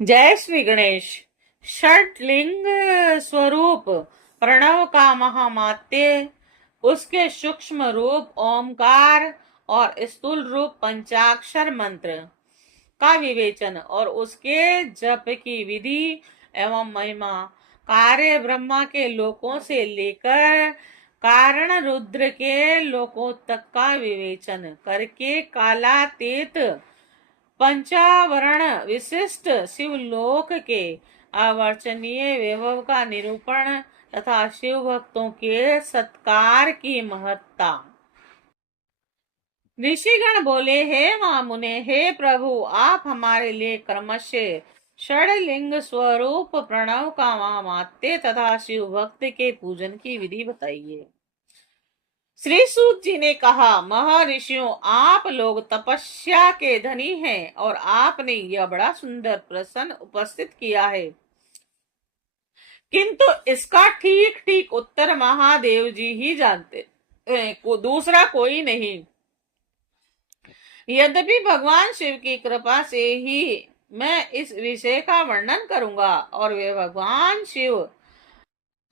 जय श्री गणेश। षटलिंग स्वरूप प्रणव का महामात्य, उसके सूक्ष्म रूप ओमकार और स्थूल रूप पंचाक्षर मंत्र का विवेचन और उसके जप की विधि एवं महिमा, कार्य ब्रह्मा के लोकों से लेकर कारण रुद्र के लोकों तक का विवेचन करके कालातीत पंचावरण विशिष्ट शिवलोक के अवर्चनीय वैभव का निरूपण तथा शिव भक्तों के सत्कार की महत्ता। ऋषिगण बोले, हे महामुने, हे प्रभु, आप हमारे लिए क्रमशः षडलिंग स्वरूप प्रणव का महामात्य तथा शिव भक्त के पूजन की विधि बताइए। श्री सूत जी ने कहा, महर्षियों, आप लोग तपस्या के धनी हैं और आपने यह बड़ा सुंदर प्रश्न उपस्थित किया है, किंतु इसका ठीक ठीक उत्तर महादेव जी ही जानते हैं, दूसरा कोई नहीं। यद्यपि भगवान शिव की कृपा से ही मैं इस विषय का वर्णन करूंगा और वे भगवान शिव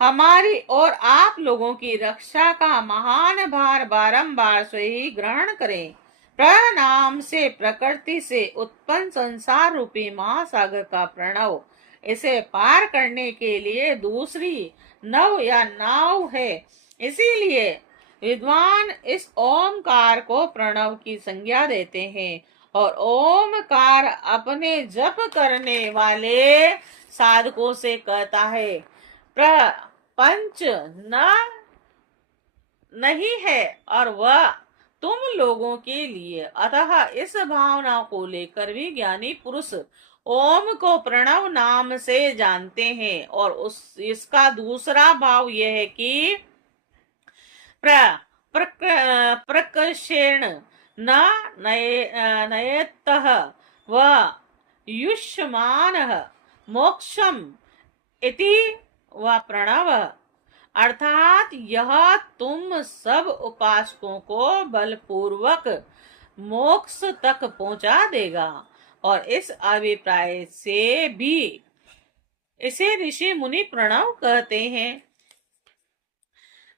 हमारी और आप लोगों की रक्षा का महान भार बारंबार से ही ग्रहण करें। प्रणाम से प्रकृति से उत्पन्न संसार रूपी महासागर का प्रणव इसे पार करने के लिए दूसरी नव या नाव है। इसीलिए विद्वान इस ओमकार को प्रणव की संज्ञा देते हैं और ओमकार अपने जप करने वाले साधकों से कहता है, प्रपंच न नहीं है और वह तुम लोगों के लिए। अतः इस भावना को लेकर भी ज्ञानी पुरुष ओम को प्रणव नाम से जानते हैं और इसका दूसरा भाव यह है कि प्रकर्षेण न नयतः व युष्मान मोक्षम इति व प्रणव, अर्थात यह तुम सब उपासकों को बलपूर्वक मोक्ष तक पहुंचा देगा। और इस अभिप्राय से भी इसे ऋषि मुनि प्रणव कहते हैं।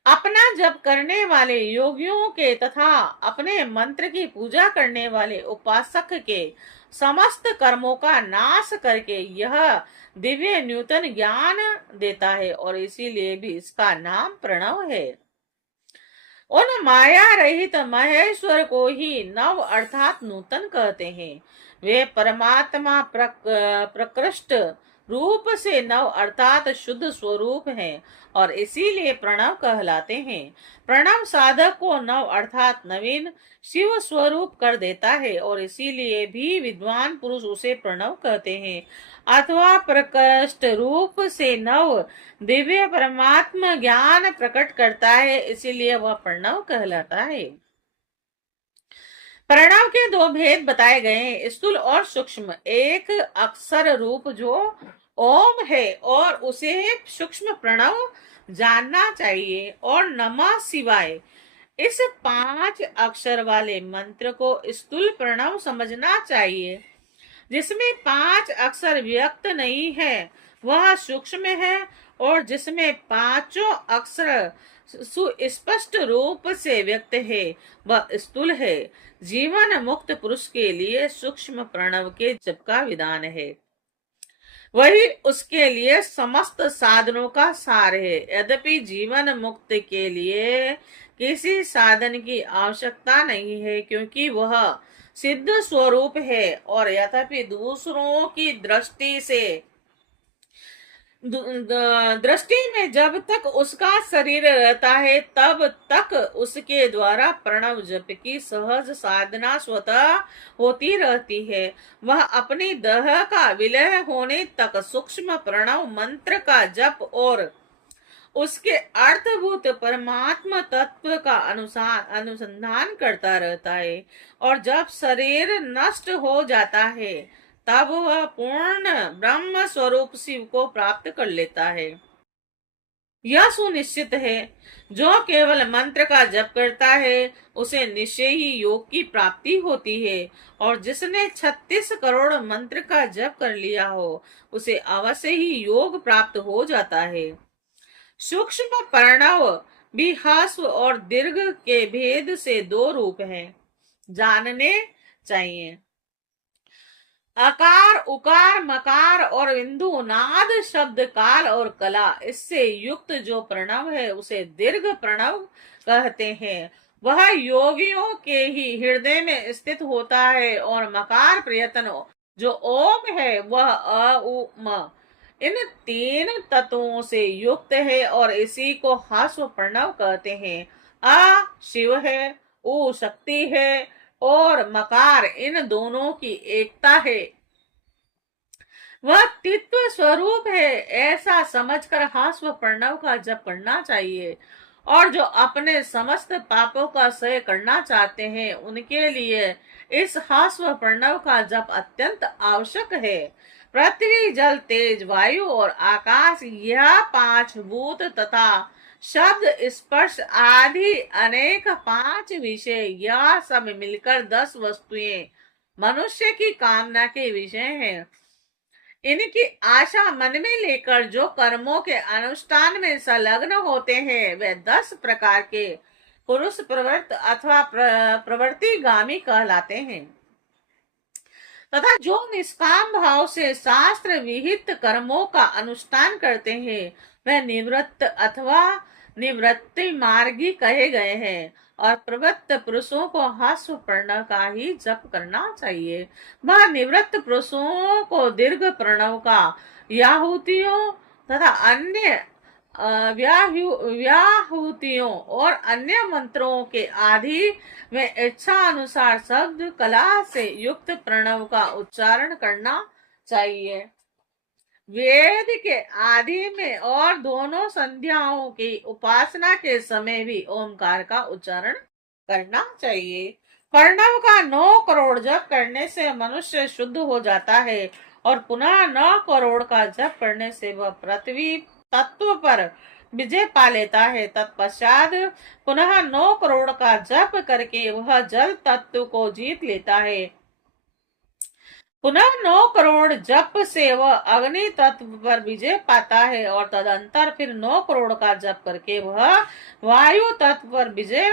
अपना जप करने वाले योगियों के तथा अपने मंत्र की पूजा करने वाले उपासक के समस्त कर्मों का नाश करके यह दिव्य नूतन ज्ञान देता है और इसीलिए भी इसका नाम प्रणव है। उन माया रहित महेश्वर को ही नव अर्थात नूतन कहते हैं। वे परमात्मा प्रकृष्ट रूप से नव अर्थात शुद्ध स्वरूप हैं और इसीलिए प्रणव कहलाते हैं। प्रणव साधक को नव अर्थात नवीन शिव स्वरूप कर देता है और इसीलिए भी विद्वान पुरुष उसे प्रणव कहते हैं। अथवा प्रकृष्ट रूप से नव दिव्य परमात्मा ज्ञान प्रकट करता है, इसीलिए वह प्रणव कहलाता है। प्रणव के दो भेद बताए गए हैं, स्थूल और सूक्ष्म। एक अक्षर रूप जो ओम है और उसे सूक्ष्म प्रणव जानना चाहिए, और नमः शिवाय इस 5 अक्षर वाले मंत्र को स्थूल प्रणव समझना चाहिए। जिसमें 5 अक्षर व्यक्त नहीं है वह सूक्ष्म है, और जिसमें 5 अक्षर सुस्पष्ट रूप से व्यक्त है वह स्थूल है। जीवन मुक्त पुरुष के लिए सूक्ष्म प्रणव के जप का विधान है, वही उसके लिए समस्त साधनों का सार है। यद्यपि जीवन मुक्त के लिए किसी साधन की आवश्यकता नहीं है, क्योंकि वह सिद्ध स्वरूप है, और यद्यपि दूसरों की दृष्टि में जब तक उसका शरीर रहता है तब तक उसके द्वारा प्रणव जप की सहज साधना स्वतः होती रहती है। वह अपनी देह का विलय होने तक सूक्ष्म प्रणव मंत्र का जप और उसके अर्थभूत परमात्मा तत्व का अनुसंधान करता रहता है, और जब शरीर नष्ट हो जाता है तब वह पूर्ण ब्रह्म स्वरूप शिव को प्राप्त कर लेता है। यह सुनिश्चित है जो केवल मंत्र का जप करता है उसे निश्चय ही योग की प्राप्ति होती है, और जिसने 36 करोड़ मंत्र का जप कर लिया हो उसे अवश्य ही योग प्राप्त हो जाता है। सूक्ष्म प्रणव भी ह्रस्व और दीर्घ के भेद से दो रूप हैं, जानने चाहिए। अकार, उकार, मकार और बिंदु नाद शब्द काल और कला इससे युक्त जो प्रणव है उसे दीर्घ प्रणव कहते हैं। वह योगियों के ही हृदय में स्थित होता है, और मकार प्रयत्न जो ओम है वह अ उ म इन तीन तत्वों से युक्त है, और इसी को ह्रस्व प्रणव कहते हैं। अ शिव है, उ शक्ति है, और मकार इन दोनों की एकता है, वह तित्व स्वरूप है, ऐसा समझकर ह्रस्व प्रणव का जप करना चाहिए। और जो अपने समस्त पापों का क्षय करना चाहते हैं उनके लिए इस ह्रस्व प्रणव का जप अत्यंत आवश्यक है। पृथ्वी, जल, तेज, वायु और आकाश, यह पांच भूत तथा शब्द, स्पर्श आदि अनेक पांच विषय, यह सब मिलकर 10 वस्तुएं मनुष्य की कामना के विषय हैं। इनकी आशा मन में लेकर जो कर्मों के अनुष्ठान में संलग्न होते हैं वे 10 प्रकार के पुरुष प्रवृत्त अथवा प्रवृत्तिगामी कहलाते हैं, तथा जो निष्काम भाव से शास्त्र विहित कर्मों का अनुष्ठान करते हैं वह निवृत्त अथवा निवृत्ति मार्गी कहे गए हैं। और प्रवृत्त पुरुषों को ह्रस्व प्रणव का ही जप करना चाहिए। वह निवृत्त पुरुषों को दीर्घ प्रणव का याहुतियों तथा अन्य व्याहुतियों और अन्य मंत्रों के आदि में इच्छा अनुसार शब्द कला से युक्त प्रणव का उच्चारण करना चाहिए। वेद के आदि में और दोनों संध्याओं की उपासना के समय भी ओमकार का उच्चारण करना चाहिए। प्रणव का 9 करोड़ जप करने से मनुष्य शुद्ध हो जाता है, और पुनः 9 करोड़ का जप करने से वह पृथ्वी तत्व पर विजय पा लेता है। तत्पश्चात पुनः 9 करोड़ का जप करके वह जल तत्व को जीत लेता है। पुनः 9 करोड़ जप से वह अग्नि तत्व पर विजय पाता है, और तदंतर फिर 9 करोड़ का जप करके वह वायु तत्व पर विजय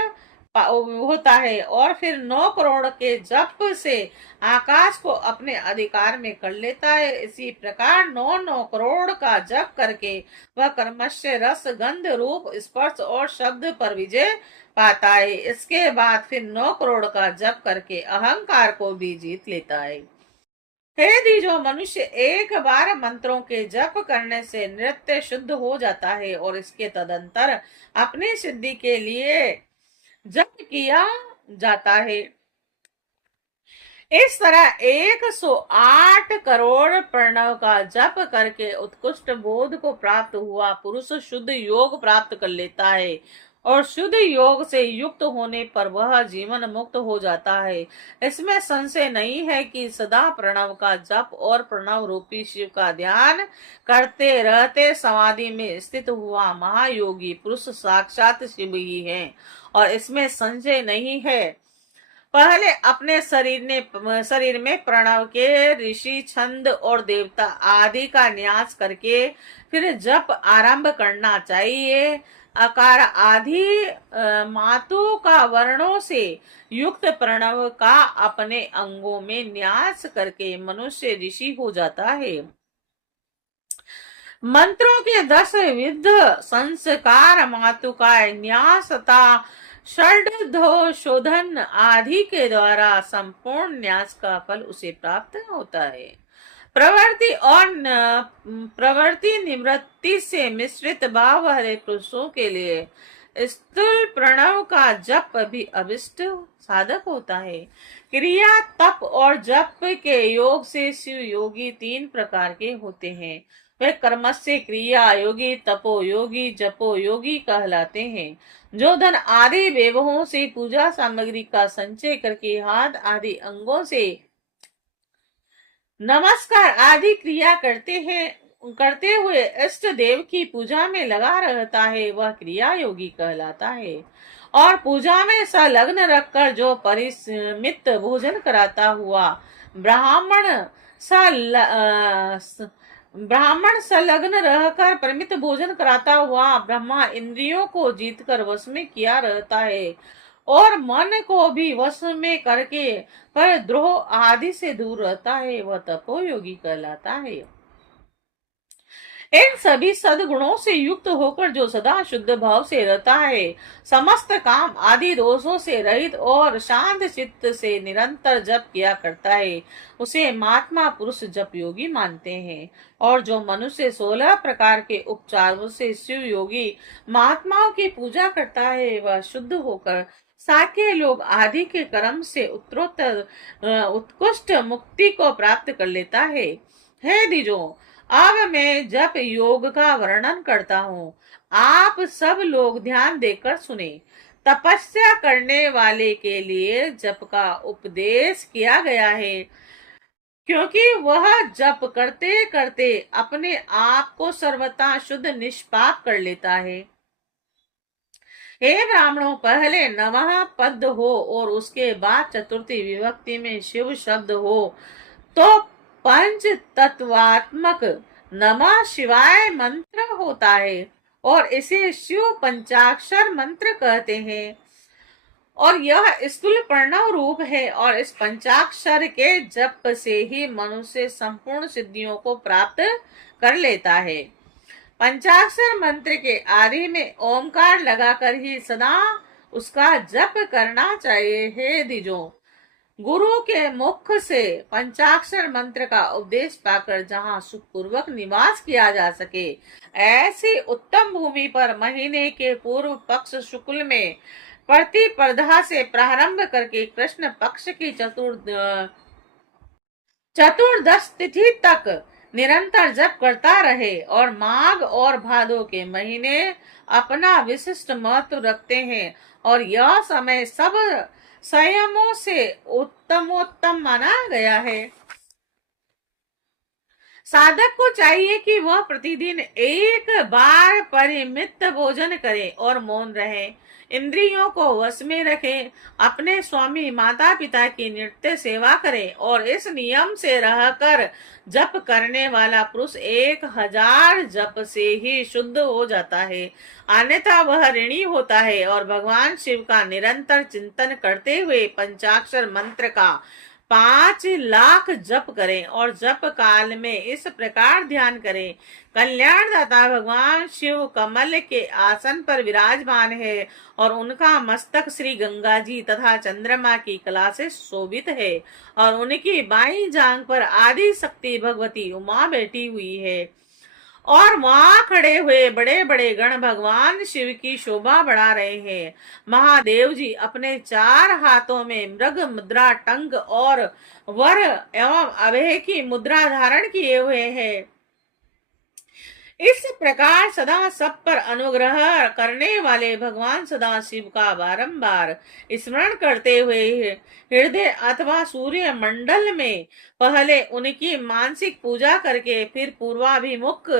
होता है, और फिर 9 करोड़ के जप से आकाश को अपने अधिकार में कर लेता है। इसी प्रकार 9 करोड़ का जप करके वह कर्मश्य रस गंध रूप स्पर्श और शब्द पर विजय पाता है। इसके बाद फिर 9 करोड़ का जप करके अहंकार को भी जीत लेता है। यदि जो मनुष्य एक बार मंत्रों के जप करने से नृत्य शुद्ध हो जाता है और इसके तदंतर अपनी सिद्धि के लिए जप किया जाता है, इस तरह 108 करोड़ प्रणव का जप करके उत्कृष्ट बोध को प्राप्त हुआ पुरुष शुद्ध योग प्राप्त कर लेता है, और शुद्ध योग से युक्त होने पर वह जीवन मुक्त हो जाता है। इसमें संशय नहीं है कि सदा प्रणव का जप और प्रणव रूपी शिव का ध्यान करते रहते समाधि में स्थित हुआ महायोगी पुरुष साक्षात शिव ही है, और इसमें संशय नहीं है। पहले अपने शरीर में प्रणव के ऋषि, छंद और देवता आदि का न्यास करके फिर जप आरंभ करना चाहिए। अकार आदि मातु का वर्णों से युक्त प्रणव का अपने अंगों में न्यास करके मनुष्य ऋषि हो जाता है। मंत्रों के 10 विध संस्कार, मातुकाय न्यास तथा षड्धोशोधन आदि के द्वारा संपूर्ण न्यास का फल उसे प्राप्त होता है। प्रवृत्ति निवृत्ति से मिश्रित भाव वाले पुरुषों के लिए स्थूल प्रणव का जप भी अभिष्ट साधक होता है। क्रिया, तप और जप के योग से शिव योगी 3 प्रकार के होते हैं। वे कर्मस्य क्रिया योगी, तपो योगी, जपो योगी कहलाते हैं, जो धन आदि वैभवों से पूजा सामग्री का संचय करके हाथ आदि अंगों से नमस्कार आदि क्रिया करते हैं करते हुए इष्ट देव की पूजा में लगा रहता है वह क्रिया योगी कहलाता है। और पूजा में संलग्न रखकर जो परिमित भोजन कराता हुआ ब्राह्मण ब्राह्मण संलग्न रहकर परिमित भोजन कराता हुआ ब्रह्मा इंद्रियों को जीतकर वश में किया रहता है और मन को भी वश में करके पर द्रोह आदि से दूर रहता है वह तपोयोगी कहलाता है। इन सभी सद्गुणों से युक्त होकर जो सदा शुद्ध भाव से रहता है, समस्त काम आदि दोषों से रहित और शांत चित्त से निरंतर जप किया करता है, उसे महात्मा पुरुष जप योगी मानते हैं। और जो मनुष्य 16 प्रकार के उपचारों से शिव योगी महात्माओं की पूजा करता है, वह शुद्ध होकर साके लोग आदि के कर्म से उत्तरोत्तर उत्कृष्ट मुक्ति को प्राप्त कर लेता है। हे द्विजो, अब मैं जप योग का वर्णन करता हूँ, आप सब लोग ध्यान देकर सुने। तपस्या करने वाले के लिए जप का उपदेश किया गया है, क्योंकि वह जप करते करते अपने आप को सर्वथा शुद्ध निष्पाप कर लेता है। हे ब्राह्मणों, पहले नमः पद हो और उसके बाद चतुर्थी विभक्ति में शिव शब्द हो तो पंच तत्वात्मक नमः शिवाय मंत्र होता है और इसे शिव पंचाक्षर मंत्र कहते हैं। और यह स्थूल प्रणव रूप है और इस पंचाक्षर के जप से ही मनुष्य संपूर्ण सिद्धियों को प्राप्त कर लेता है। पंचाक्षर मंत्र के आदि में ओमकार लगाकर ही सदा उसका जप करना चाहिए। हे द्विजो, गुरु के मुख से पंचाक्षर मंत्र का उपदेश पाकर जहाँ सुखपूर्वक निवास किया जा सके, ऐसी उत्तम भूमि पर महीने के पूर्व पक्ष शुक्ल में प्रतिपदा से प्रारंभ करके कृष्ण पक्ष की चतुर्दश तिथि तक निरंतर जप करता रहे। और माघ और भादो के महीने अपना विशिष्ट महत्व रखते हैं और यह समय सब संयमों से उत्तमोत्तम माना गया है। साधक को चाहिए कि वह प्रतिदिन एक बार परिमित भोजन करे और मौन रहे, इंद्रियों को वश में रखे, अपने स्वामी माता पिता की नित्य सेवा करे और इस नियम से रहकर जप करने वाला पुरुष 1000 जप से ही शुद्ध हो जाता है, अन्यथा वह ऋणी होता है। और भगवान शिव का निरंतर चिंतन करते हुए पंचाक्षर मंत्र का 5 लाख जप करें और जप काल में इस प्रकार ध्यान करें, कल्याणदाता भगवान शिव कमल के आसन पर विराजमान है और उनका मस्तक श्री गंगा जी तथा चंद्रमा की कला से शोभित है और उनकी बाईं जांघ पर आदि शक्ति भगवती उमा बैठी हुई है और वहां खड़े हुए बड़े बड़े गण भगवान शिव की शोभा बढ़ा रहे हैं। महादेव जी अपने 4 हाथों में मृग मुद्रा, टंग और वर एवं अभय की मुद्रा धारण किए हुए हैं। इस प्रकार सदा सब पर अनुग्रह करने वाले भगवान सदा शिव का बारंबार स्मरण करते हुए हृदय अथवा सूर्य मंडल में पहले उनकी मानसिक पूजा करके फिर पूर्वाभिमुख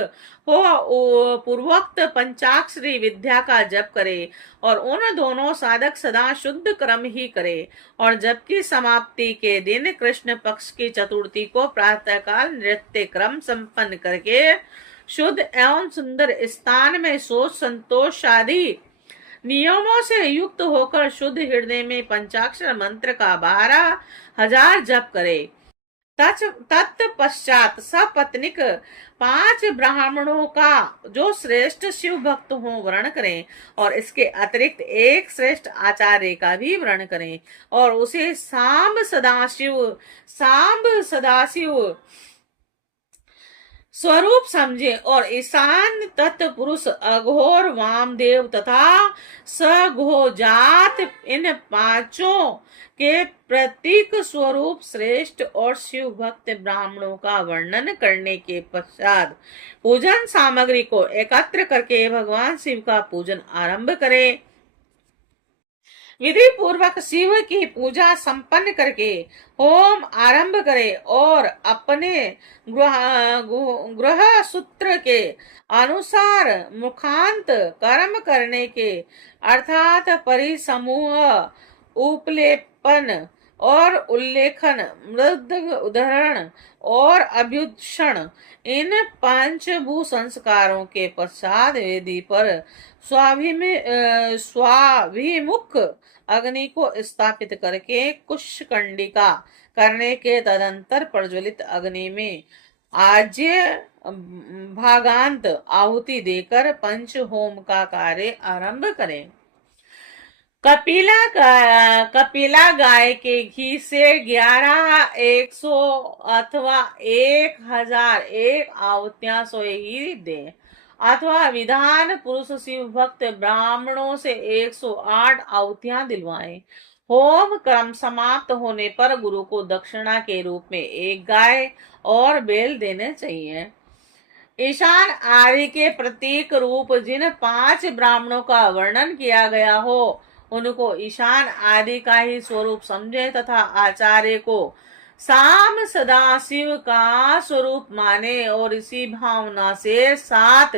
हो पूर्वोक्त पंचाक्षरी विद्या का जप करे और उन दोनों साधक सदा शुद्ध क्रम ही करे। और जबकि समाप्ति के दिन कृष्ण पक्ष की चतुर्थी को प्रातःकाल नृत्य क्रम संपन्न करके शुद्ध एवं सुंदर स्थान में सोच संतोष आदि नियमों से युक्त होकर शुद्ध हृदय में पंचाक्षर मंत्र का 12,000 जप करे। तत्पश्चात सपत्निक 5 ब्राह्मणों का जो श्रेष्ठ शिव भक्त हो वर्ण करें और इसके अतिरिक्त एक श्रेष्ठ आचार्य का भी वर्ण करें और उसे सांब सदाशिव स्वरूप समझे और ईशान तत्पुरुष अघोर वामदेव तथा सघोजात इन 5 के प्रतीक स्वरूप श्रेष्ठ और शिव भक्त ब्राह्मणों का वर्णन करने के पश्चात पूजन सामग्री को एकत्र करके भगवान शिव का पूजन आरंभ करें। विधि पूर्वक शिव की पूजा संपन्न करके होम आरंभ करे और अपने ग्रह सूत्र के अनुसार मुखांत कर्म करने के अर्थात परिसमूह, उपलेपन और उल्लेखन, मृद उदाहरण और अभ्युषण, इन पंचभू संस्कारों के पश्चात वेदी पर स्वाभिमुख अग्नि को स्थापित करके कुशकंडिका करने के तदंतर प्रज्वलित अग्नि में आज्य भागांत आहुति देकर पंच होम का कार्य आरंभ करें। कपिला गाय के घी से 11, 100 अथवा 1001 आहुतियां सोए ही दे, अथवा विधान पुरुष शिव भक्त ब्राह्मणों से 108 आहुतियां दिलवाएं। होम क्रम समाप्त होने पर गुरु को दक्षिणा के रूप में 1 गाय और बेल देने चाहिए। ईशान आदि के प्रतीक रूप जिन 5 ब्राह्मणों का वर्णन किया गया हो उनको ईशान आदि का ही स्वरूप समझे तथा आचार्य को साम सदाशिव का स्वरूप माने और इसी भावना से 7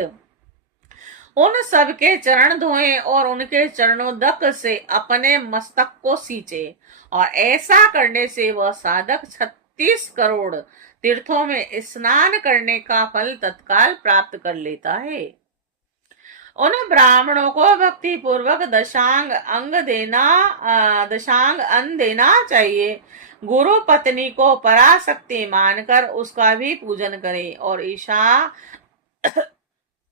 उन सबके चरण धोएं और उनके चरणोदक से अपने मस्तक को सींचे, और ऐसा करने से वह साधक 36 करोड़ तीर्थों में स्नान करने का फल तत्काल प्राप्त कर लेता है। उन ब्राह्मणों को भक्ति पूर्वक दशांग अन्न देना चाहिए। गुरु पत्नी को पराशक्ति मानकर उसका भी पूजन करें और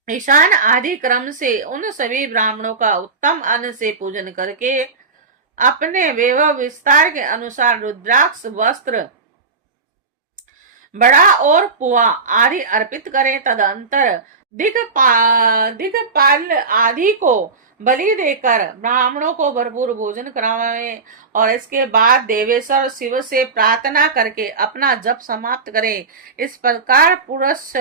ईशान आदि क्रम से उन सभी ब्राह्मणों का उत्तम अन्न से पूजन करके अपने वैभव विस्तार के अनुसार रुद्राक्ष, वस्त्र, बड़ा और पुआ आदि अर्पित करें। तदंतर दिगपाल आदि को बलि देकर ब्राह्मणों को भरपूर भोजन करावें और इसके बाद देवेश्वर शिव से प्रार्थना करके अपना जप समाप्त करें। इस प्रकार पुरुष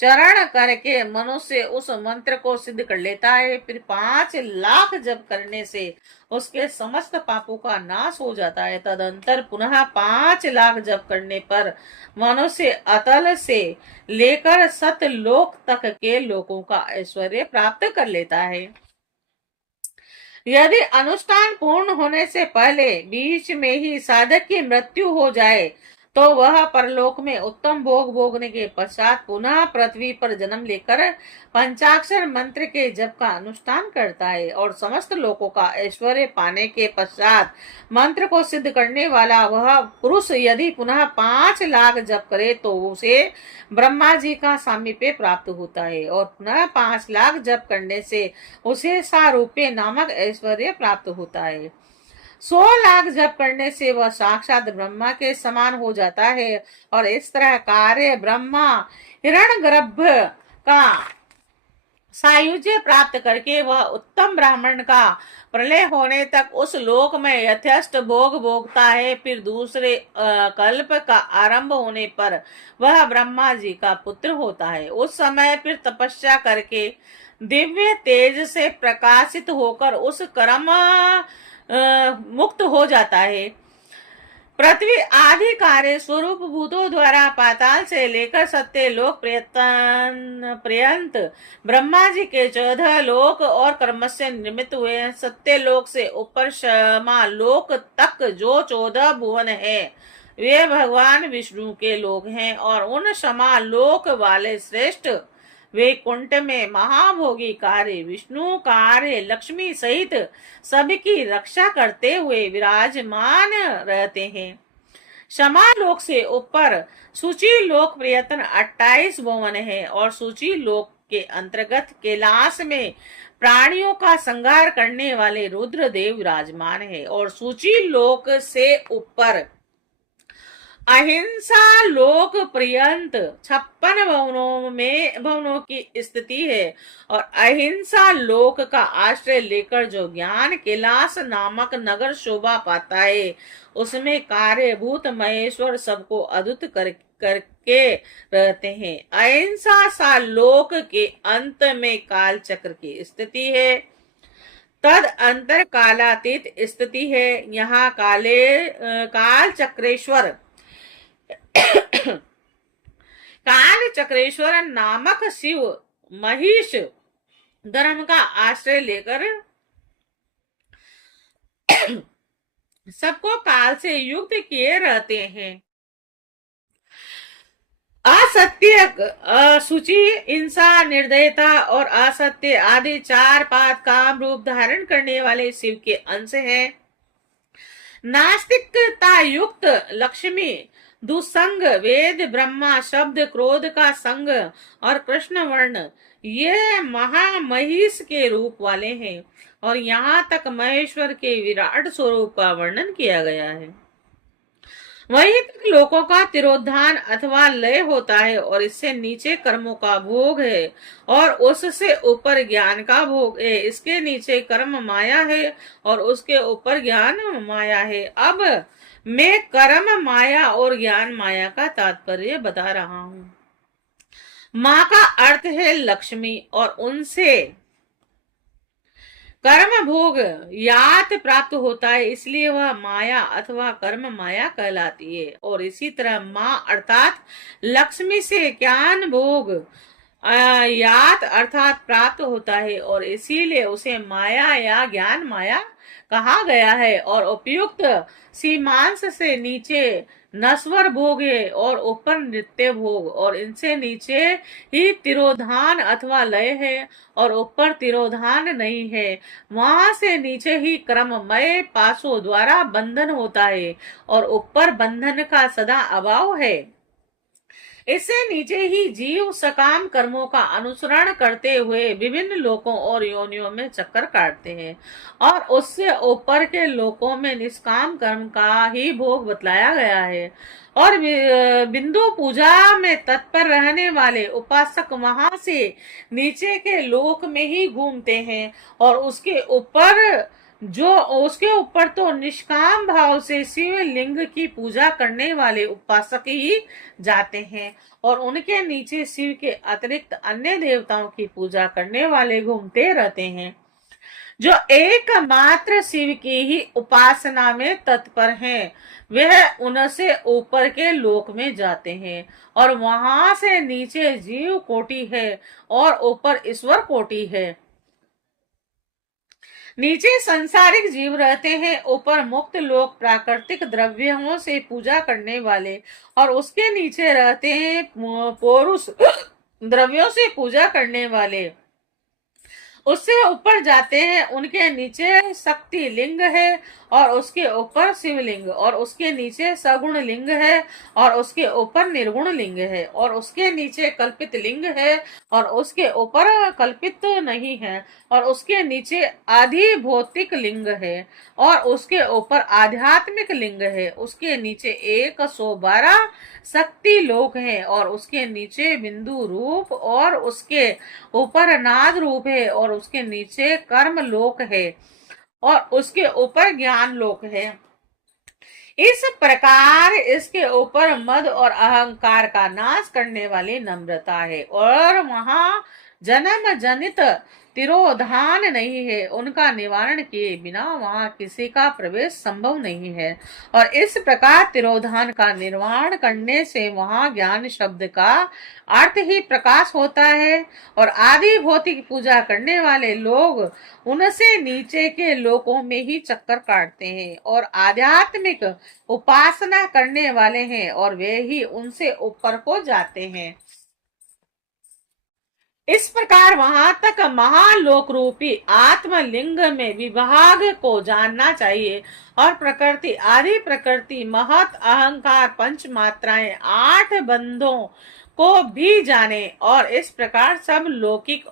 चरण करके मनुष्य उस मंत्र को सिद्ध कर लेता है। फिर 5 लाख जप करने से उसके समस्त पापों का नाश हो जाता है। तदंतर पुनः 5 लाख जप करने पर मनुष्य अतल से लेकर सतलोक तक के लोकों का ऐश्वर्य प्राप्त कर लेता है। यदि अनुष्ठान पूर्ण होने से पहले बीच में ही साधक की मृत्यु हो जाए तो वह परलोक में उत्तम भोग भोगने के पश्चात पुनः पृथ्वी पर जन्म लेकर पंचाक्षर मंत्र के जप का अनुष्ठान करता है और समस्त लोकों का ऐश्वर्य पाने के पश्चात मंत्र को सिद्ध करने वाला वह पुरुष यदि पुनः 5 लाख जप करे तो उसे ब्रह्मा जी का सामीप्य प्राप्त होता है और पुनः 5 लाख जप करने से उसे सारूप्य नामक ऐश्वर्य प्राप्त होता है। 100 लाख जप करने से वह साक्षात ब्रह्मा के समान हो जाता है और इस तरह कार्य ब्रह्मा हिरण्यगर्भ का सायुज्य प्राप्त करके वह उत्तम ब्राह्मण का प्रलय होने तक उस लोक में यथेष्ट भोग भोगता है। फिर दूसरे कल्प का आरंभ होने पर वह ब्रह्मा जी का पुत्र होता है। उस समय फिर तपस्या करके दिव्य तेज से प्रकाशित होकर उस कर्म मुक्त हो जाता है। पृथ्वी आदि कार्य स्वरूप भूतों द्वारा पाताल से लेकर सत्य लोक पर्यंत ब्रह्मा जी के 14 लोक और कर्म से निर्मित हुए हैं। सत्य लोक से ऊपर शमा लोक तक जो 14 भुवन है वे भगवान विष्णु के लोक हैं और उन शमा लोक वाले श्रेष्ठ वे कुंठ में महाभोगी कार्य विष्णु कार्य लक्ष्मी सहित सबकी रक्षा करते हुए विराजमान रहते हैं। क्षमा लोक से ऊपर सूची लोक प्रयत्न 28 भुवन है और सूची लोक के अंतर्गत कैलाश में प्राणियों का संहार करने वाले रुद्र देव विराजमान है और सूची लोक से ऊपर अहिंसा लोक पर्यंत 56 भवनों की स्थिति है और अहिंसा लोक का आश्रय लेकर जो ज्ञान कैलाश नामक नगर शोभा पाता है उसमें कार्यभूत महेश्वर सबको अद्भुत करके रहते हैं। अहिंसा सा लोक के अंत में काल चक्र की स्थिति है। तद अंतर कालातीत स्थिति है। यहाँ काल चक्रेश्वर काल चक्रेश्वर नामक शिव महिष धर्म का आश्रय लेकर सबको काल से युक्त किए रहते हैं। असत्य, असुचि, हिंसा, निर्दयता और असत्य आदि चार पात काम रूप धारण करने वाले शिव के अंश हैं। नास्तिकता युक्त लक्ष्मी, दुसंग, वेद, ब्रह्मा, शब्द, क्रोध का संग और कृष्ण वर्ण ये महामहिष के रूप वाले हैं। और यहाँ तक महेश्वर के विराट स्वरूप का वर्णन किया गया है। वहीं तक लोगों का तिरोधान अथवा लय होता है और इससे नीचे कर्मों का भोग है और उससे ऊपर ज्ञान का भोग है। इसके नीचे कर्म माया है और उसके ऊपर ज्ञान माया है। अब मैं कर्म माया और ज्ञान माया का तात्पर्य बता रहा हूँ। माँ का अर्थ है लक्ष्मी और उनसे कर्म भोग यात प्राप्त होता है, इसलिए वह माया अथवा कर्म माया कहलाती है। और इसी तरह माँ अर्थात लक्ष्मी से ज्ञान भोग यात अर्थात प्राप्त होता है और इसीलिए उसे माया या ज्ञान माया कहा गया है। और उपयुक्त सीमांश से नीचे नश्वर भोग है और ऊपर नित्य भोग, और इनसे नीचे ही तिरोधान अथवा लय है और ऊपर तिरोधान नहीं है। वहां से नीचे ही क्रममय पासों द्वारा बंधन होता है और ऊपर बंधन का सदा अभाव है। इससे नीचे ही जीव सकाम कर्मों का अनुसरण करते हुए विभिन्न लोकों और योनियों में चक्कर काटते हैं और उससे ऊपर के लोकों में निष्काम कर्म का ही भोग बतलाया गया है। और बिंदु पूजा में तत्पर रहने वाले उपासक वहां से नीचे के लोक में ही घूमते हैं और उसके ऊपर तो निष्काम भाव से शिव लिंग की पूजा करने वाले उपासक ही जाते हैं और उनके नीचे शिव के अतिरिक्त अन्य देवताओं की पूजा करने वाले घूमते रहते हैं, जो एकमात्र शिव की ही उपासना में तत्पर हैं। वह उनसे ऊपर के लोक में जाते हैं और वहां से नीचे जीव कोटि है और ऊपर ईश्वर कोटि है। नीचे सांसारिक जीव रहते हैं, ऊपर मुक्त लोक प्राकृतिक द्रव्यों से पूजा करने वाले, और उसके नीचे रहते हैं पौरुष द्रव्यों से पूजा करने वाले। उससे ऊपर जाते हैं, उनके नीचे शक्ति लिंग है और उसके ऊपर शिवलिंग, और उसके नीचे सगुण लिंग है और उसके ऊपर निर्गुण लिंग है, और उसके नीचे कल्पित लिंग है और उसके ऊपर कल्पित नहीं है, और उसके नीचे आधि भौतिक लिंग है और उसके ऊपर आध्यात्मिक लिंग है। उसके नीचे 112 शक्ति लोक है और उसके नीचे बिंदु रूप और उसके ऊपर नाद रूप है और उसके नीचे कर्म लोक है और उसके ऊपर ज्ञान लोक है। इस प्रकार इसके ऊपर मद और अहंकार का नाश करने वाली नम्रता है और वहां जन्म जनित तिरोधान नहीं है। उनका निवारण किए बिना वहां किसी का प्रवेश संभव नहीं है और इस प्रकार तिरोधान का निर्वाण करने से वहां ज्ञान शब्द का अर्थ ही प्रकाश होता है और आदि भौतिक पूजा करने वाले लोग उनसे नीचे के लोकों में ही चक्कर काटते हैं और आध्यात्मिक उपासना करने वाले हैं और वे ही उनसे ऊपर को जाते हैं। इस प्रकार वहां तक महालोक रूपी आत्मलिंग में विभाग को जानना चाहिए और प्रकृति, आदि प्रकृति, महत, अहंकार, पंच मात्राएं, 8 बंधों को भी जाने और इस प्रकार सब लौकिक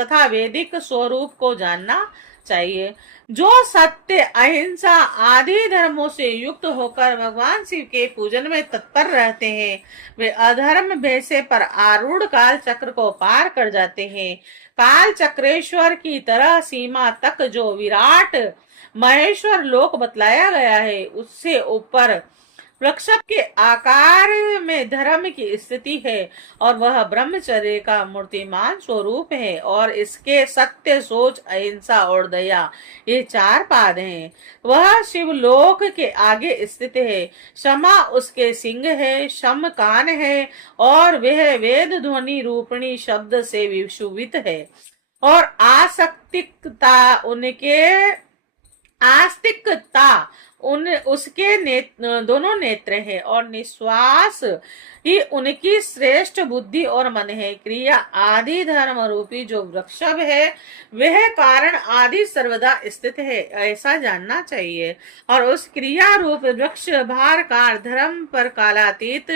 तथा वैदिक स्वरूप को जानना चाहिए। जो सत्य, अहिंसा आदि धर्मों से युक्त होकर भगवान शिव के पूजन में तत्पर रहते हैं, वे अधर्म भैसे पर आरूढ़ काल चक्र को पार कर जाते हैं। काल चक्रेश्वर की तरह सीमा तक जो विराट महेश्वर लोक बतलाया गया है, उससे ऊपर वृक्ष के आकार में धर्म की स्थिति है और वह ब्रह्मचर्य का मूर्तिमान स्वरूप है, और इसके सत्य, सोच, अहिंसा और दया ये चार पाद हैं। वह शिवलोक के आगे स्थित है। क्षमा उसके सिंह है, शम कान है, और वह वेद ध्वनि रूपणी शब्द से विशुभित है। और आस्तिकता उन उसके दोनों नेत्र है, और निश्वास ही उनकी श्रेष्ठ बुद्धि और मन है। क्रिया आदि धर्म रूपी जो वृक्षभ है वह कारण आदि सर्वदा स्थित है, ऐसा जानना चाहिए। और उस क्रिया रूप वृक्ष भार कार धर्म पर कालातीत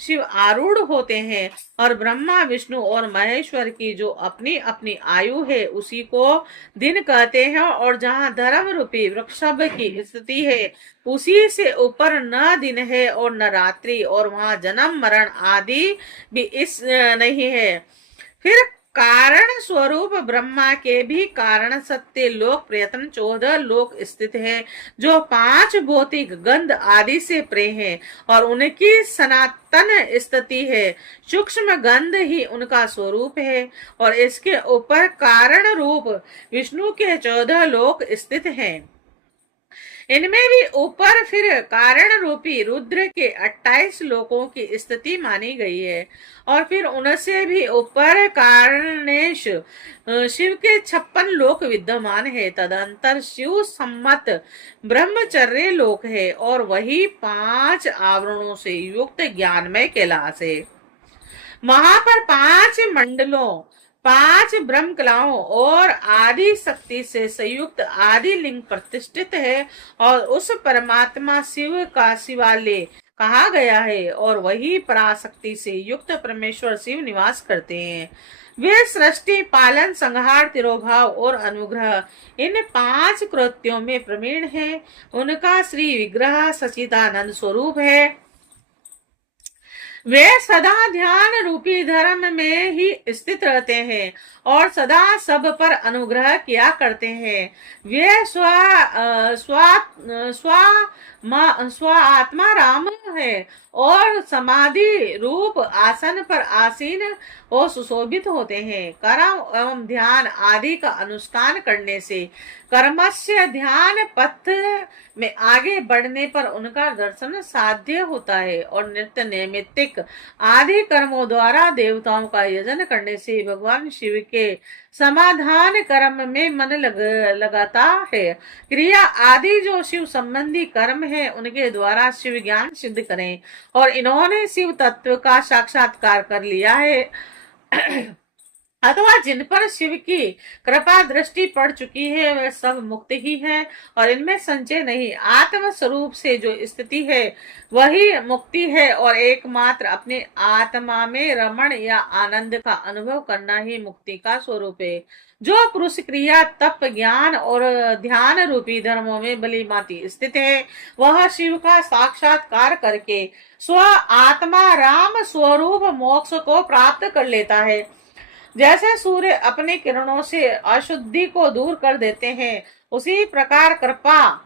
शिव आरूढ़ होते हैं, और ब्रह्मा विष्णु और महेश्वर की जो अपनी अपनी आयु है उसी को दिन कहते हैं। और जहाँ धर्म रूपी वृक्षभ की स्थिति है उसी से ऊपर न दिन है और न रात्रि, और वहां जन्म मरण आदि भी इस नहीं है। फिर कारण स्वरूप ब्रह्मा के भी कारण सत्य लोक प्रयत्न 14 लोक स्थित है, जो 5 भौतिक गंध आदि से प्रे हैं, और उनकी सनातन स्थिति है। सूक्ष्म गंध ही उनका स्वरूप है, और इसके ऊपर कारण रूप विष्णु के 14 लोक स्थित हैं। इनमें भी ऊपर फिर कारण रूपी रुद्र के 28 लोकों की स्थिति मानी गई है, और फिर उनसे भी ऊपर कारणेश शिव के 56 लोक विद्यमान है। तदंतर शिव सम्मत ब्रह्मचर्य लोक है, और वही 5 आवरणों से युक्त ज्ञानमय कैलाश है। वहां पर 5 मंडलों, 5 ब्रह्म कलाओं और आदि शक्ति से संयुक्त आदि लिंग प्रतिष्ठित है, और उस परमात्मा शिव का शिवालय कहा गया है, और वही पराशक्ति से युक्त परमेश्वर शिव निवास करते हैं। वे सृष्टि, पालन, संहार, तिरोभाव और अनुग्रह इन 5 कृत्यों में प्रवीण है। उनका श्री विग्रह सचिदानंद स्वरूप है। वे सदा ध्यान रूपी धर्म में ही स्थित रहते हैं और सदा सब पर अनुग्रह किया करते हैं। वे स्व आत्मा राम है, और समाधि रूप आसन पर आसीन और सुशोभित होते हैं। कर्म एवं ध्यान आदि का अनुष्ठान करने से कर्मस्य ध्यान पथ में आगे बढ़ने पर उनका दर्शन साध्य होता है, और नित्य नैमित्तिक आदि कर्मों द्वारा देवताओं का यजन करने से भगवान शिव के समाधान कर्म में मन लगाता है। क्रिया आदि जो शिव संबंधी कर्म है उनके द्वारा शिव ज्ञान सिद्ध करें, और इन्होंने शिव तत्व का साक्षात्कार कर लिया है अथवा जिन पर शिव की कृपा दृष्टि पड़ चुकी है वे सब मुक्त ही हैं, और इनमें संचय नहीं। आत्म स्वरूप से जो स्थिति है वही मुक्ति है, और एकमात्र अपने आत्मा में रमण या आनंद का अनुभव करना ही मुक्ति का स्वरूप है। जो पुरुष क्रिया, तप, ज्ञान और ध्यान रूपी धर्मों में भलीभांति स्थित है वह शिव का साक्षात्कार करके स्व आत्मा राम स्वरूप मोक्ष को प्राप्त कर लेता है। जैसे सूर्य अपने किरणों से अशुद्धि को दूर कर देते हैं, उसी प्रकार कृपा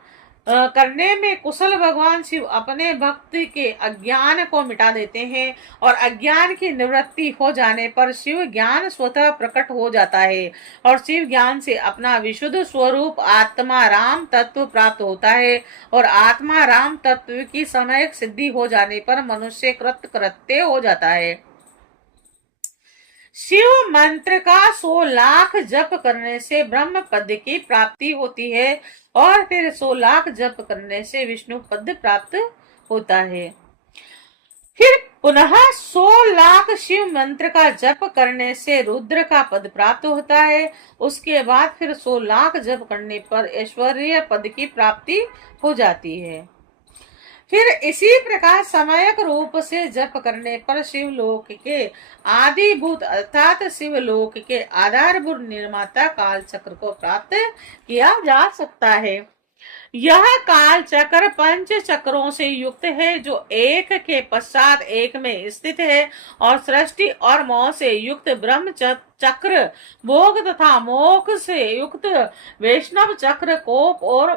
करने में कुशल भगवान शिव अपने भक्त के अज्ञान को मिटा देते हैं, और अज्ञान की निवृत्ति हो जाने पर शिव ज्ञान स्वतः प्रकट हो जाता है, और शिव ज्ञान से अपना विशुद्ध स्वरूप आत्मा राम तत्व प्राप्त होता है। और आत्मा राम तत्व की समयक सिद्धि हो जाने पर मनुष्य कृत्य हो जाता है। शिव मंत्र का 100 लाख जप करने से ब्रह्म पद की प्राप्ति होती है, और फिर 100 लाख जप करने से विष्णु पद प्राप्त होता है। फिर पुनः 100 लाख शिव मंत्र का जप करने से रुद्र का पद प्राप्त होता है। उसके बाद फिर 100 लाख जप करने पर ऐश्वर्य पद की प्राप्ति हो जाती है। फिर इसी प्रकार समयक रूप से जप करने पर शिवलोक के आदिभूत अर्थात शिवलोक के आधारभूत निर्माता काल चक्र को प्राप्त किया जा सकता है। यह काल चक्र पंच चक्रों से युक्त है, जो एक के पश्चात एक में स्थित है, और सृष्टि और मोह से युक्त ब्रह्म चक्र, भोग तथा मोक्ष से युक्त वैष्णव चक्र, कोप और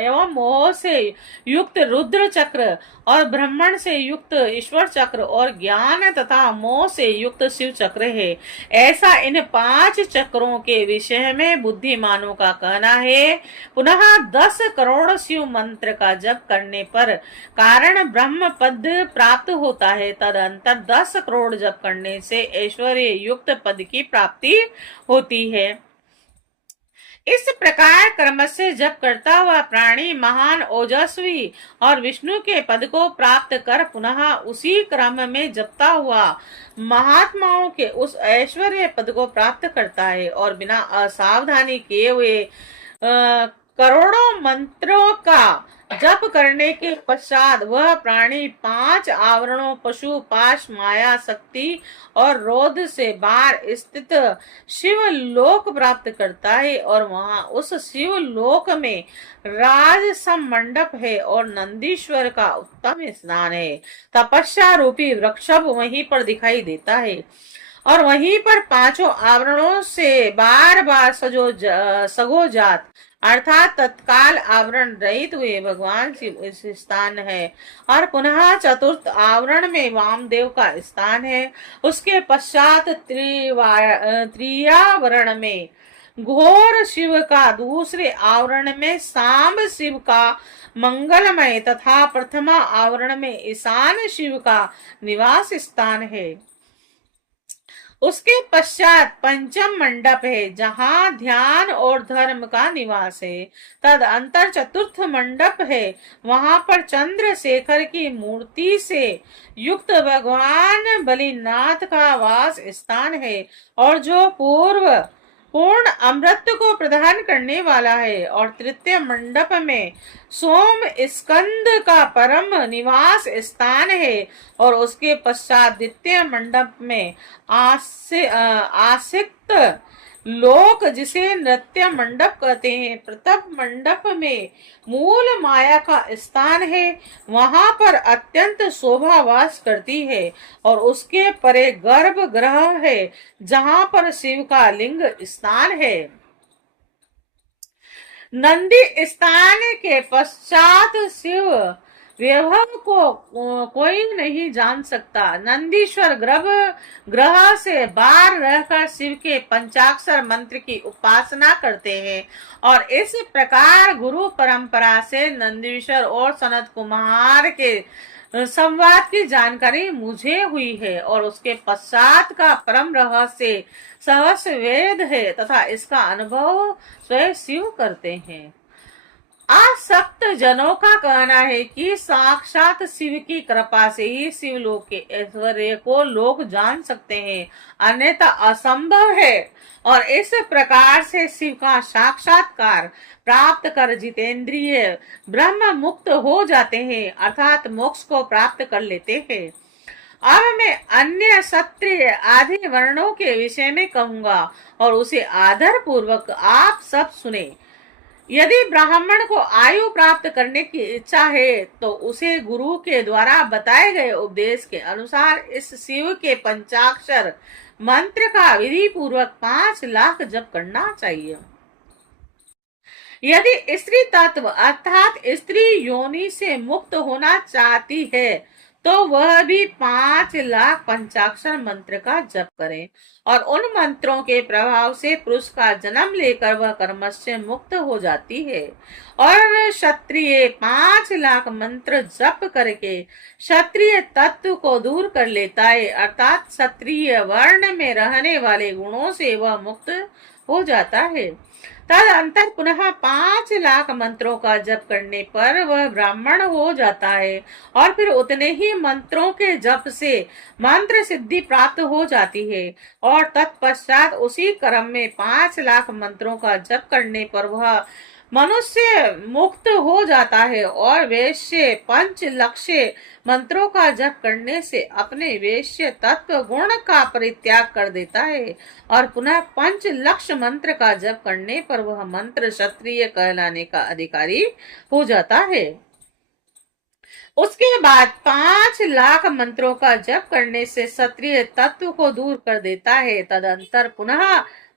एवं मोह से युक्त रुद्र चक्र, और ब्रह्मण से युक्त ईश्वर चक्र, और ज्ञान तथा मोह से युक्त शिव चक्र है। ऐसा इन 5 चक्रों के विषय में बुद्धिमानों का कहना है। पुनः 10 करोड़ शिव मंत्र का जप करने पर कारण ब्रह्म पद प्राप्त होता है। तदंतर 10 करोड़ जप करने से ऐश्वर्य युक्त पद की प्राप्ति होती है। इस प्रकार कर्म से जप करता हुआ प्राणी महान ओजस्वी और विष्णु के पद को प्राप्त कर पुनः उसी क्रम में जपता हुआ महात्माओं के उस ऐश्वर्य पद को प्राप्त करता है, और बिना असावधानी किए हुए करोड़ों मंत्रों का जप करने के पश्चात वह प्राणी 5 आवरणों पशु पाश माया शक्ति और रोध से बाहर स्थित शिव लोक प्राप्त करता है, और वहां उस शिव लोक में राजसम मंडप है और नंदीश्वर का उत्तम स्नान है। तपस्या रूपी वृक्ष वहीं पर दिखाई देता है, और वहीं पर 5 आवरणों से बार बार सगोजात अर्थात तत्काल आवरण रहित हुए भगवान शिव इस स्थान है, और पुनः चतुर्थ आवरण में वामदेव का स्थान है। उसके पश्चात त्रियावरण में घोर शिव का, दूसरे आवरण में सांब शिव का मंगलमय तथा प्रथमा आवरण में ईशान शिव का निवास स्थान है। उसके पश्चात पंचम मंडप है, जहां ध्यान और धर्म का निवास है। तद अंतर चतुर्थ मंडप है, वहां पर चंद्रशेखर की मूर्ति से युक्त भगवान बलिनाथ का वास स्थान है, और जो पूर्ण अमृत को प्रदान करने वाला है। और तृतीय मंडप में सोम स्कंद का परम निवास स्थान है, और उसके पश्चात द्वितीय मंडप में आसिक्त लोक, जिसे नृत्य मंडप कहते हैं, प्रथम मंडप में मूल माया का स्थान है, वहां पर अत्यंत शोभा वास करती है, और उसके परे गर्भ ग्रह है, जहां पर शिव का लिंग स्थान है। नंदी स्थान के पश्चात शिव वैभव को कोई नहीं जान सकता। नंदीश्वर ग्रह से बाहर रहकर शिव के पंचाक्षर मंत्र की उपासना करते हैं, और इस प्रकार गुरु परंपरा से नंदीश्वर और सनत कुमार के संवाद की जानकारी मुझे हुई है, और उसके पश्चात का परम रहस्य सहस्र वेद है तथा इसका अनुभव स्वयं शिव करते हैं। आसक्त जनों का कहना है कि साक्षात शिव की कृपा से ही शिवलोक के ऐश्वर्य को लोग जान सकते हैं, अन्यथा असंभव है। और इस प्रकार से शिव का साक्षात्कार प्राप्त कर जितेंद्रिय ब्रह्म मुक्त हो जाते हैं, अर्थात मोक्ष को प्राप्त कर लेते हैं। अब मैं अन्य क्षत्रिय आदि वर्णों के विषय में कहूंगा, और उसे आदर पूर्वक आप सब सुने। यदि ब्राह्मण को आयु प्राप्त करने की इच्छा है, तो उसे गुरु के द्वारा बताए गए उपदेश के अनुसार इस शिव के पंचाक्षर मंत्र का विधि पूर्वक 5 लाख जप करना चाहिए। यदि स्त्री तत्व अर्थात स्त्री योनि से मुक्त होना चाहती है, तो वह भी 5 लाख पंचाक्षर मंत्र का जप करें, और उन मंत्रों के प्रभाव से पुरुष का जन्म लेकर वह कर्म से मुक्त हो जाती है। और क्षत्रिय 5 लाख मंत्र जप करके क्षत्रिय तत्व को दूर कर लेता है, अर्थात क्षत्रिय वर्ण में रहने वाले गुणों से वह मुक्त हो जाता है। तदंतर पुनः 5 लाख मंत्रों का जप करने पर वह ब्राह्मण हो जाता है, और फिर उतने ही मंत्रों के जप से मंत्र सिद्धि प्राप्त हो जाती है, और तत्पश्चात उसी क्रम में 5 लाख मंत्रों का जप करने पर वह मनुष्य मुक्त हो जाता है और वैश्य पंच लक्ष्य मंत्रों का जप करने से अपने वैश्य तत्व गुण का परित्याग कर देता है और पुनः पंच लक्ष्य मंत्र का जप करने पर वह मंत्र क्षत्रिय कहलाने का अधिकारी हो जाता है। उसके बाद 5 लाख मंत्रों का जप करने से क्षत्रिय तत्व को दूर कर देता है। तदंतर पुनः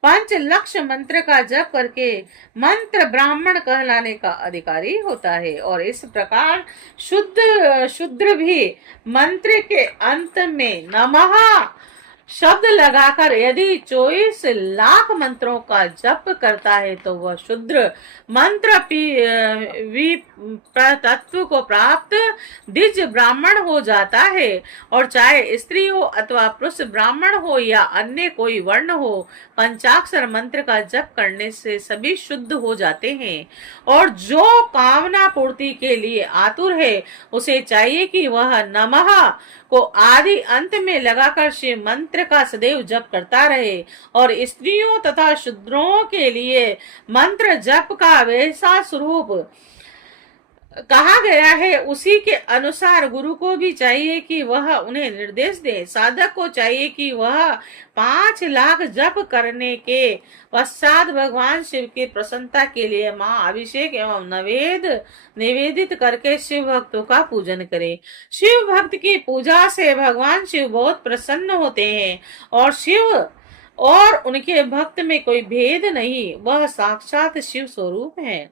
5 लक्ष्य मंत्र का जप करके मंत्र ब्राह्मण कहलाने का अधिकारी होता है। और इस प्रकार शुद्ध शूद्र भी मंत्र के अंत में नमः शब्द लगाकर यदि 24 लाख मंत्रों का जप करता है तो वह शूद्र मंत्र तत्व को प्राप्त द्विज ब्राह्मण हो जाता है। और चाहे स्त्री हो अथवा पुरुष ब्राह्मण हो या अन्य कोई वर्ण हो, पंचाक्षर मंत्र का जप करने से सभी शुद्ध हो जाते हैं। और जो कामना पूर्ति के लिए आतुर है उसे चाहिए कि वह नमः को आदि अंत में लगाकर शिव मंत्र का सदैव जप करता रहे। और स्त्रियों तथा शूद्रों के लिए मंत्र जप का वैसा स्वरूप कहा गया है उसी के अनुसार गुरु को भी चाहिए कि वह उन्हें निर्देश दे। साधक को चाहिए कि वह 5 लाख जप करने के पश्चात भगवान शिव की प्रसन्नता के लिए महाअभिषेक एवं निवेदित करके शिव भक्तों का पूजन करे। शिव भक्त की पूजा से भगवान शिव बहुत प्रसन्न होते हैं और शिव और उनके भक्त में कोई भेद नहीं, वह साक्षात शिव स्वरूप है।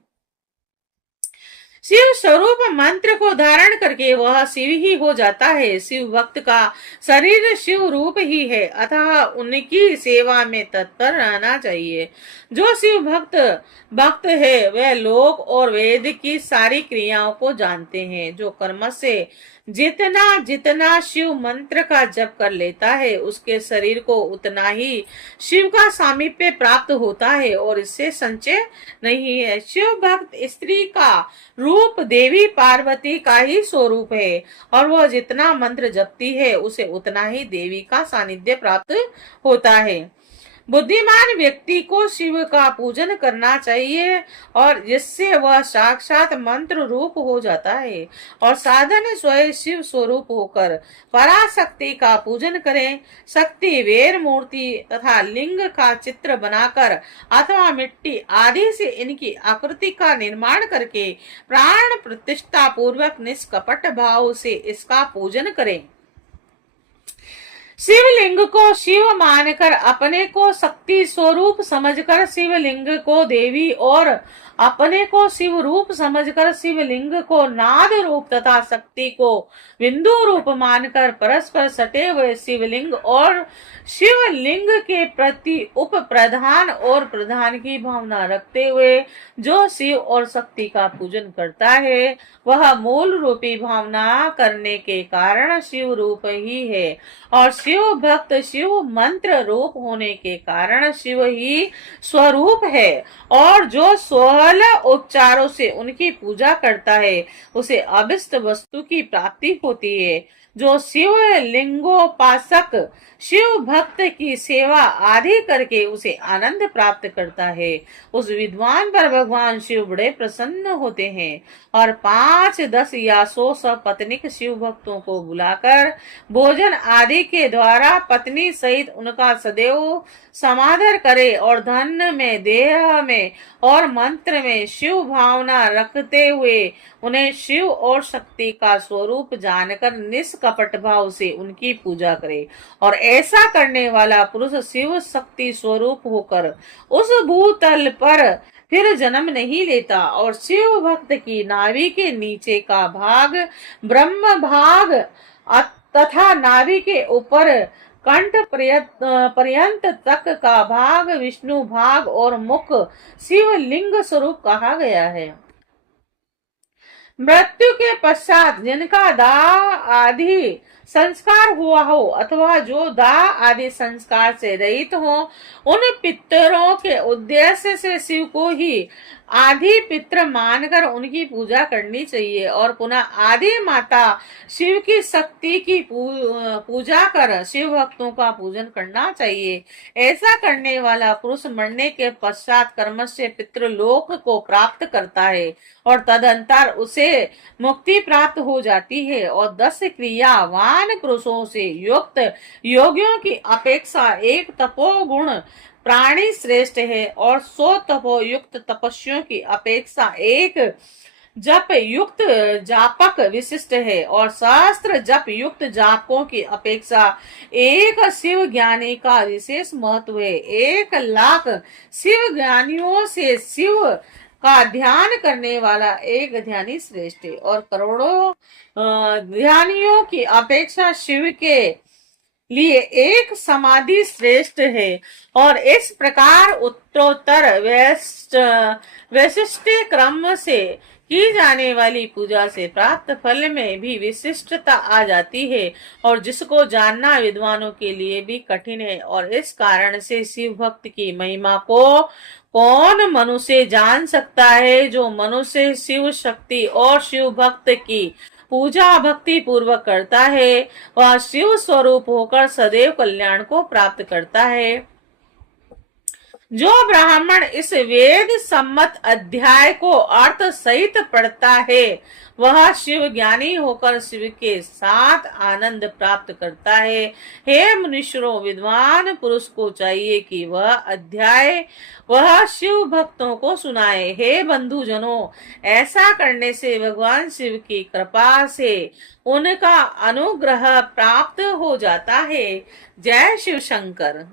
शिव स्वरूप मंत्र को धारण करके वह शिव ही हो जाता है। शिव भक्त का शरीर शिव रूप ही है, अतः उनकी सेवा में तत्पर रहना चाहिए। जो शिव भक्त है वह लोक और वेद की सारी क्रियाओं को जानते हैं। जो कर्म से जितना जितना शिव मंत्र का जप कर लेता है उसके शरीर को उतना ही शिव का सामीप्य प्राप्त होता है और इससे संचय नहीं है। शिव भक्त स्त्री का रूप देवी पार्वती का ही स्वरूप है और वह जितना मंत्र जपती है उसे उतना ही देवी का सानिध्य प्राप्त होता है। बुद्धिमान व्यक्ति को शिव का पूजन करना चाहिए और जिससे वह साक्षात मंत्र रूप हो जाता है। और साधन स्वयं शिव स्वरूप होकर पराशक्ति का पूजन करें। शक्ति वेर मूर्ति तथा लिंग का चित्र बनाकर अथवा मिट्टी आदि से इनकी आकृति का निर्माण करके प्राण प्रतिष्ठा पूर्वक निष्कपट भाव से इसका पूजन करें। शिवलिंग को शिव मानकर अपने को शक्ति स्वरूप समझकर शिवलिंग को देवी और अपने को शिव रूप समझकर शिवलिंग को नाद रूप तथा शक्ति को बिंदु रूप मानकर परस्पर सटे हुए शिवलिंग और शिवलिंग के प्रति उप प्रधान और प्रधान की भावना रखते हुए जो शिव और शक्ति का पूजन करता है वह मूल रूपी भावना करने के कारण शिव रूप ही है। और शिव भक्त शिव मंत्र रूप होने के कारण शिव ही स्वरूप है। और जो 16 उपचारों से उनकी पूजा करता है उसे अभिष्ट वस्तु की प्राप्ति होती है। जो शिव लिंगोपासक शिव भक्त की सेवा आदि करके उसे आनंद प्राप्त करता है उस विद्वान पर भगवान शिव बड़े प्रसन्न होते हैं और 5, 10 या 100 सपत्नीक शिव भक्तों को बुलाकर भोजन आदि के द्वारा पत्नी सहित उनका सदैव समादर करे और धन में देह में और मंत्र में शिव भावना रखते हुए उन्हें शिव और शक्ति का स्वरूप जानकर निष्कपट भाव से उनकी पूजा करे। और ऐसा करने वाला पुरुष शिव शक्ति स्वरूप होकर उस भूतल पर फिर जन्म नहीं लेता और शिव भक्त की नाभि के नीचे का भाग ब्रह्म भाग तथा नाभि के ऊपर कंठ पर्यंत तक का भाग विष्णु भाग और मुख शिवलिंग स्वरूप कहा गया है। मृत्यु के पश्चात जिनका दाह आदि संस्कार हुआ हो अथवा जो दाह आदि संस्कार से रहित हो, उन पितरों के उद्देश्य से शिव को ही आदि पित्र मानकर उनकी पूजा करनी चाहिए और पुनः आदि माता शिव की शक्ति की पूजा कर शिव भक्तों का पूजन करना चाहिए। ऐसा करने वाला पुरुष मरने के पश्चात कर्म से पितृलोक को प्राप्त करता है और तदंतर उसे मुक्ति प्राप्त हो जाती है और 10 क्रियावान पुरुषों से युक्त योगियों की अपेक्षा एक तपोगुण प्राणी श्रेष्ठ है और 100 तपोयुक्त तपस्वियों की अपेक्षा एक जप युक्त जापक विशिष्ट है और शास्त्र जप युक्त जापकों की अपेक्षा एक शिव ज्ञानी का विशेष महत्व है। 1,00,000 शिव ज्ञानियों से शिव का ध्यान करने वाला एक ध्यानी श्रेष्ठ है और करोड़ों ध्यानियों की अपेक्षा शिव के लिए एक समाधि श्रेष्ठ है। और इस प्रकार उत्तरोत्तर वैशिष्ट क्रम से की जाने वाली पूजा से प्राप्त फल में भी विशिष्टता आ जाती है और जिसको जानना विद्वानों के लिए भी कठिन है। और इस कारण से शिव भक्त की महिमा को कौन मनुष्य जान सकता है? जो मनुष्य शिव शक्ति और शिव भक्त की पूजा भक्ति पूर्वक करता है वह शिव स्वरूप होकर सदैव कल्याण को प्राप्त करता है। जो ब्राह्मण इस वेद सम्मत अध्याय को अर्थ सहित पढ़ता है वह शिव ज्ञानी होकर शिव के साथ आनंद प्राप्त करता है। हे मनुष्यों, विद्वान पुरुष को चाहिए कि वह अध्याय वह शिव भक्तों को सुनाए। हे बंधुजनों, ऐसा करने से भगवान शिव की कृपा से उनका अनुग्रह प्राप्त हो जाता है। जय शिव शंकर।